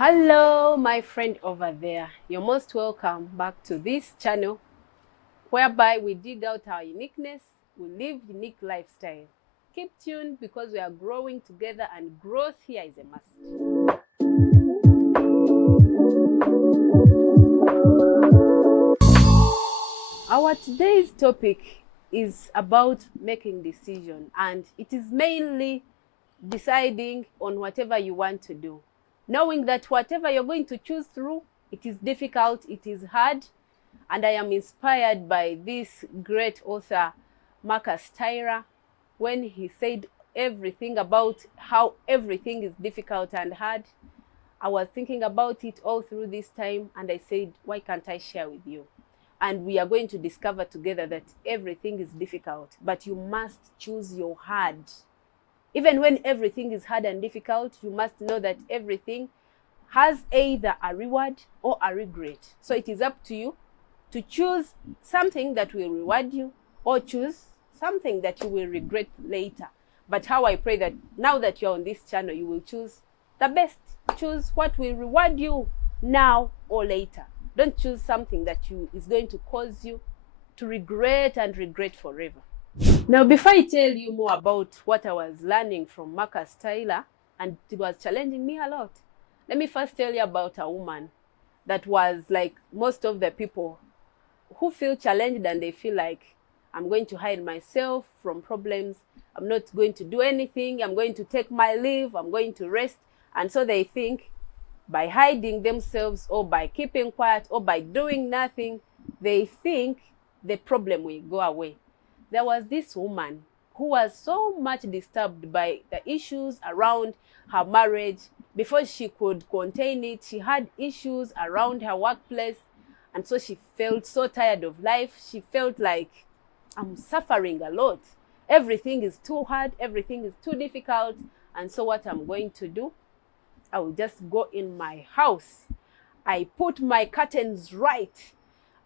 Hello, my friend over there. You're most welcome back to this channel whereby we dig out our uniqueness, we live unique lifestyle. Keep tuned because we are growing together and growth here is a must. Our today's topic is about making decision, and it is mainly deciding on whatever you want to do, knowing that whatever you're going to choose through, it is difficult, it is hard. And I am inspired by this great author, Marcus Tyrer, when he said everything about how everything is difficult and hard. I was thinking about it all through this time, and I said, why can't I share with you? And we are going to discover together that everything is difficult, but you must choose your hard. Even when everything is hard and difficult, you must know that everything has either a reward or a regret. So it is up to you to choose something that will reward you or choose something that you will regret later. But how I pray that now that you're on this channel, you will choose the best. Choose what will reward you now or later. Don't choose something that is going to cause you to regret and regret forever. Now, before I tell you more about what I was learning from Marcus Tyrer, and it was challenging me a lot, let me first tell you about a woman that was like most of the people who feel challenged and they feel like, I'm going to hide myself from problems, I'm not going to do anything, I'm going to take my leave, I'm going to rest. And so they think by hiding themselves or by keeping quiet or by doing nothing, they think the problem will go away. There was this woman who was so much disturbed by the issues around her marriage. Before she could contain it, she had issues around her workplace. And so she felt so tired of life. She felt like, I'm suffering a lot. Everything is too hard. Everything is too difficult. And so what I'm going to do, I will just go in my house. I put my curtains right.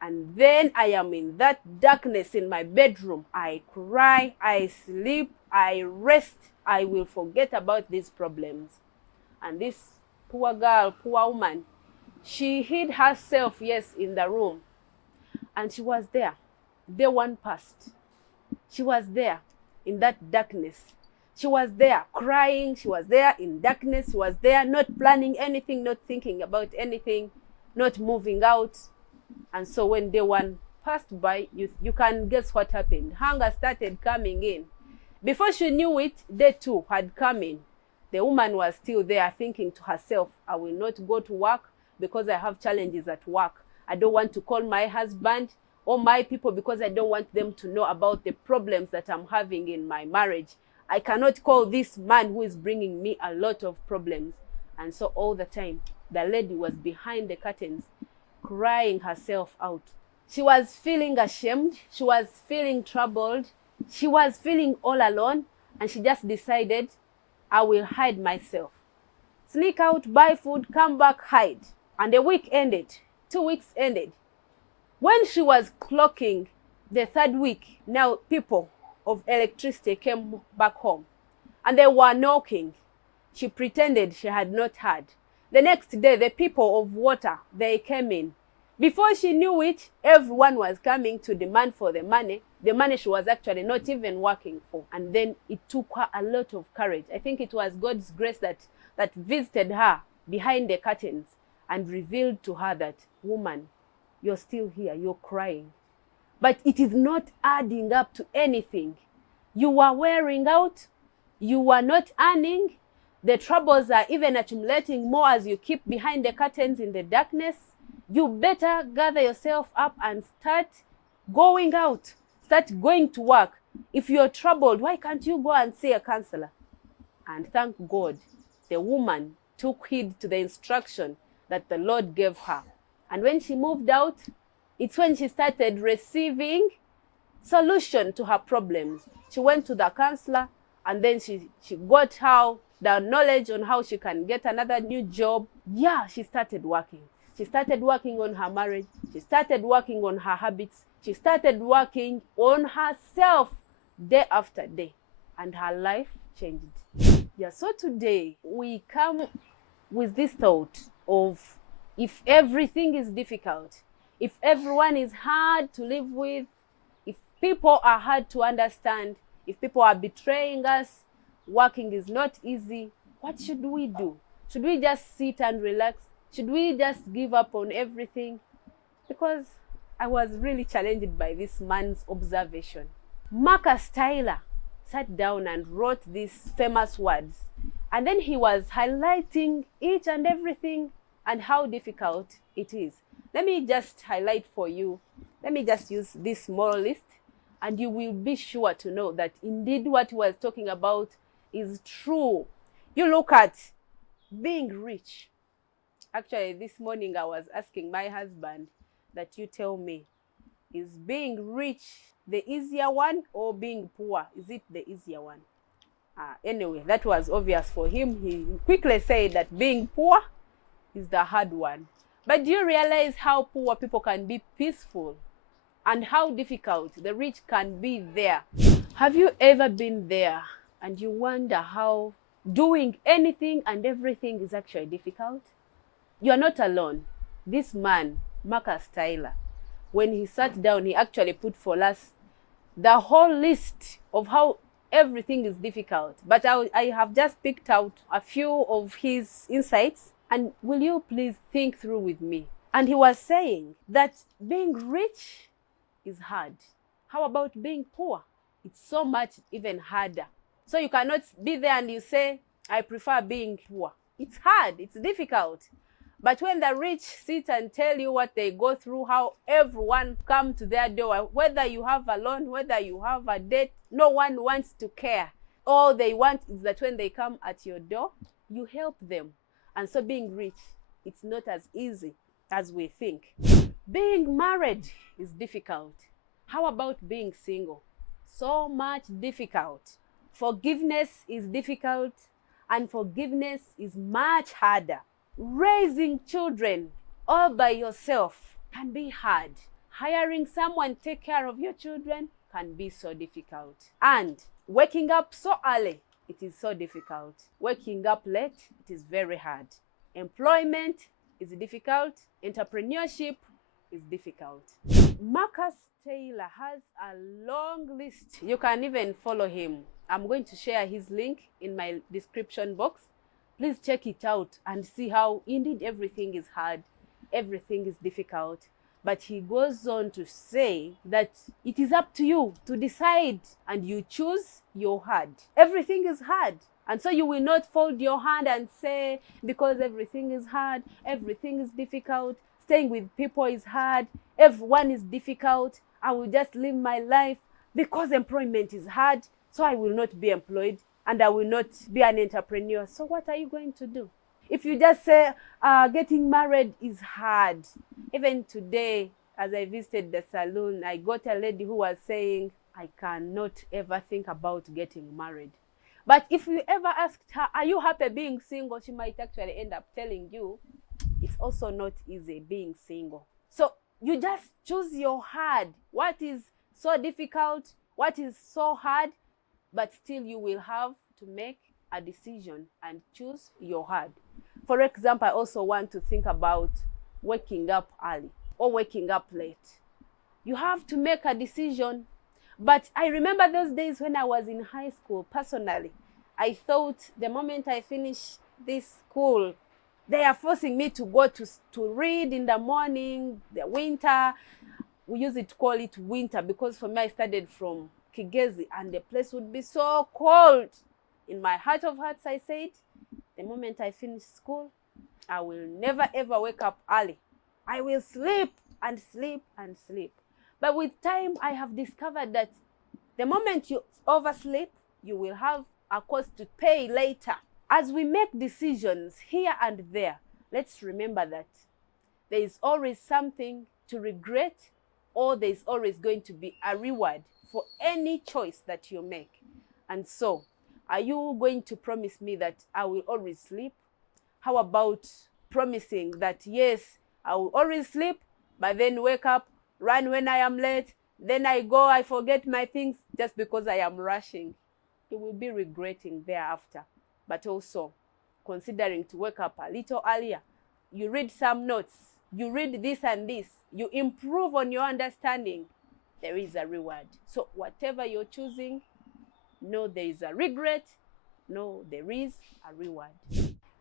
And then I am in that darkness in my bedroom. I cry, I sleep, I rest. I will forget about these problems. And this poor girl, poor woman, she hid herself, yes, in the room. And she was there. Day one passed. She was there in that darkness. She was there crying. She was there in darkness. She was there not planning anything, not thinking about anything, not moving out. And so when day one passed by, you can guess what happened. Hunger started coming in. Before she knew it, day two had come in. The woman was still there thinking to herself, I will not go to work because I have challenges at work. I don't want to call my husband or my people because I don't want them to know about the problems that I'm having in my marriage. I cannot call this man who is bringing me a lot of problems. And so all the time, the lady was behind the curtains, crying herself out. She was feeling ashamed. She was feeling troubled. She was feeling all alone. And she just decided, I will hide myself. Sneak out, buy food, come back, hide. And a week ended. 2 weeks ended. When she was clocking the third week, now people of electricity came back home. And they were knocking. She pretended she had not heard. The next day, the people of water, they came in. Before she knew it, everyone was coming to demand for the money she was actually not even working for. And then it took her a lot of courage. I think it was God's grace that visited her behind the curtains and revealed to her that, woman, you're still here, you're crying. But it is not adding up to anything. You are wearing out, you are not earning, the troubles are even accumulating more as you keep behind the curtains in the darkness. You better gather yourself up and start going out. Start going to work. If you're troubled, why can't you go and see a counselor? And thank God, the woman took heed to the instruction that the Lord gave her. And when she moved out, it's when she started receiving solution to her problems. She went to the counselor, and then she got the knowledge on how she can get another new job. Yeah, she started working. She started working on her marriage. She started working on her habits. She started working on herself day after day. And her life changed. Yeah, so today we come with this thought of if everything is difficult, if everyone is hard to live with, if people are hard to understand, if people are betraying us, working is not easy, what should we do? Should we just sit and relax? Should we just give up on everything? Because I was really challenged by this man's observation. Marcus Tyler sat down and wrote these famous words, and then he was highlighting each and everything and how difficult it is. Let me just highlight for you. Let me just use this moral list, and you will be sure to know that indeed what he was talking about is true. You look at being rich. Actually, this morning I was asking my husband that you tell me, is being rich the easier one or being poor? Is it the easier one? Anyway, that was obvious for him. He quickly said that being poor is the hard one. But do you realize how poor people can be peaceful and how difficult the rich can be there? Have you ever been there and you wonder how doing anything and everything is actually difficult? You are not alone. This man, Marcus Tyler, when he sat down, he actually put for us the whole list of how everything is difficult. But I have just picked out a few of his insights, and will you please think through with me? And he was saying that being rich is hard. How about being poor? It's so much even harder. So you cannot be there and you say, I prefer being poor. It's hard, it's difficult. But when the rich sit and tell you what they go through, how everyone come to their door, whether you have a loan, whether you have a debt, no one wants to care. All they want is that when they come at your door, you help them. And so being rich, it's not as easy as we think. Being married is difficult. How about being single? So much difficult. Forgiveness is difficult, and forgiveness is much harder. Raising children all by yourself can be hard. Hiring someone to take care of your children can be so difficult. And waking up so early, it is so difficult. Waking up late, it is very hard. Employment is difficult. Entrepreneurship is difficult. Marcus Taylor has a long list. You can even follow him. I'm going to share his link in my description box. Please check it out and see how indeed everything is hard, everything is difficult. But he goes on to say that it is up to you to decide, and you choose your hard. Everything is hard. And so you will not fold your hand and say, because everything is hard, everything is difficult, staying with people is hard, everyone is difficult, I will just live my life because employment is hard, so I will not be employed. And I will not be an entrepreneur. So what are you going to do? If you just say, getting married is hard. Even today, as I visited the salon, I got a lady who was saying, I cannot ever think about getting married. But if you ever asked her, are you happy being single? She might actually end up telling you, it's also not easy being single. So you just choose your hard. What is so difficult? What is so hard? But still you will have to make a decision and choose your hard. For example, I also want to think about waking up early or waking up late. You have to make a decision. But I remember those days when I was in high school, personally, I thought the moment I finish this school, they are forcing me to go to read in the morning, the winter. We used to call it winter because for me I studied from Kigezi, and the place would be so cold. In my heart of hearts, I said, the moment I finish school, I will never ever wake up early. I will sleep and sleep and sleep. But with time, I have discovered that the moment you oversleep, you will have a cost to pay later. As we make decisions here and there, let's remember that there is always something to regret, or there is always going to be a reward for any choice that you make. And so, are you going to promise me that I will always sleep? How about promising that, yes, I will always sleep, but then wake up, run when I am late, then I go, I forget my things just because I am rushing? You will be regretting thereafter. But also, considering to wake up a little earlier you read some notes, you read this and this, you improve on your understanding, there is a reward. So whatever you're choosing, know there is a regret, know there is a reward.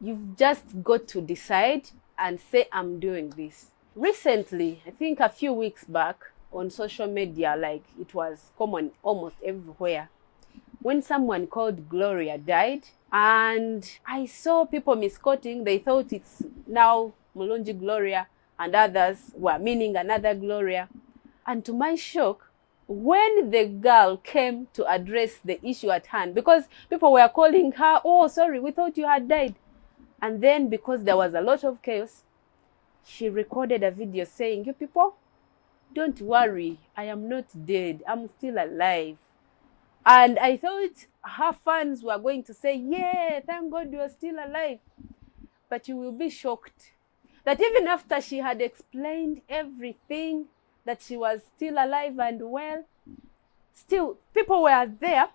You've just got to decide and say, I'm doing this. Recently, I think a few weeks back, on social media, like it was common almost everywhere, when someone called Gloria died, and I saw people misquoting. They thought it's now Mulungi Gloria, and others were meaning another Gloria. And to my shock, when the girl came to address the issue at hand, because people were calling her, oh, sorry, we thought you had died. And then because there was a lot of chaos, she recorded a video saying, you people, don't worry, I am not dead, I'm still alive. And I thought her fans were going to say, yeah, thank God you are still alive. But you will be shocked that even after she had explained everything, that she was still alive and well, still people were there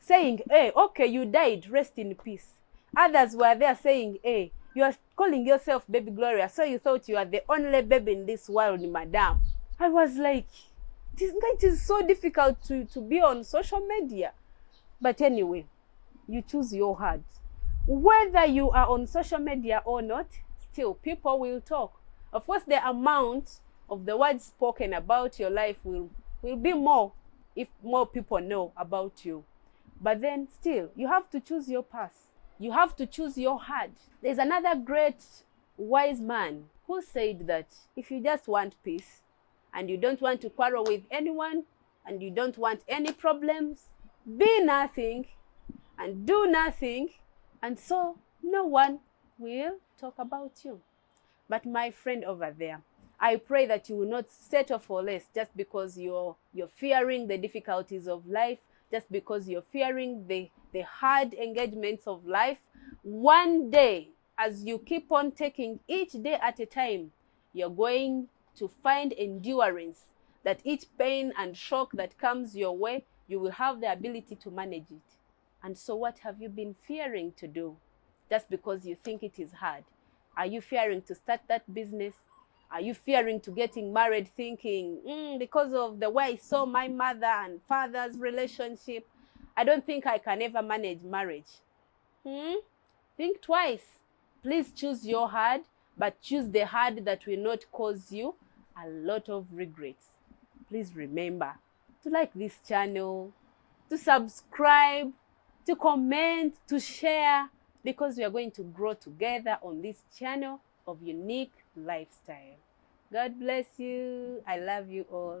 saying, hey, okay, you died, rest in peace. Others were there saying, hey, you are calling yourself Baby Gloria, so you thought you are the only baby in this world, madam. I was like, it is so difficult to be on social media. But anyway, you choose your heart. Whether you are on social media or not, still people will talk. Of course, the amount of the words spoken about your life will be more if more people know about you. But then still, you have to choose your path. You have to choose your heart. There's another great wise man who said that if you just want peace and you don't want to quarrel with anyone and you don't want any problems, be nothing and do nothing, and so no one will talk about you. But my friend over there, I pray that you will not settle for less just because you're fearing the difficulties of life, just because you're fearing the hard engagements of life. One day, as you keep on taking each day at a time, you're going to find endurance, that each pain and shock that comes your way, you will have the ability to manage it. And so what have you been fearing to do just because you think it is hard? Are you fearing to start that business? Are you fearing to getting married thinking, because of the way I saw my mother and father's relationship, I don't think I can ever manage marriage? Think twice. Please choose your heart, but choose the heart that will not cause you a lot of regrets. Please remember to like this channel, to subscribe, to comment, to share, because we are going to grow together on this channel of Unique Lifestyle. God bless you. I love you all.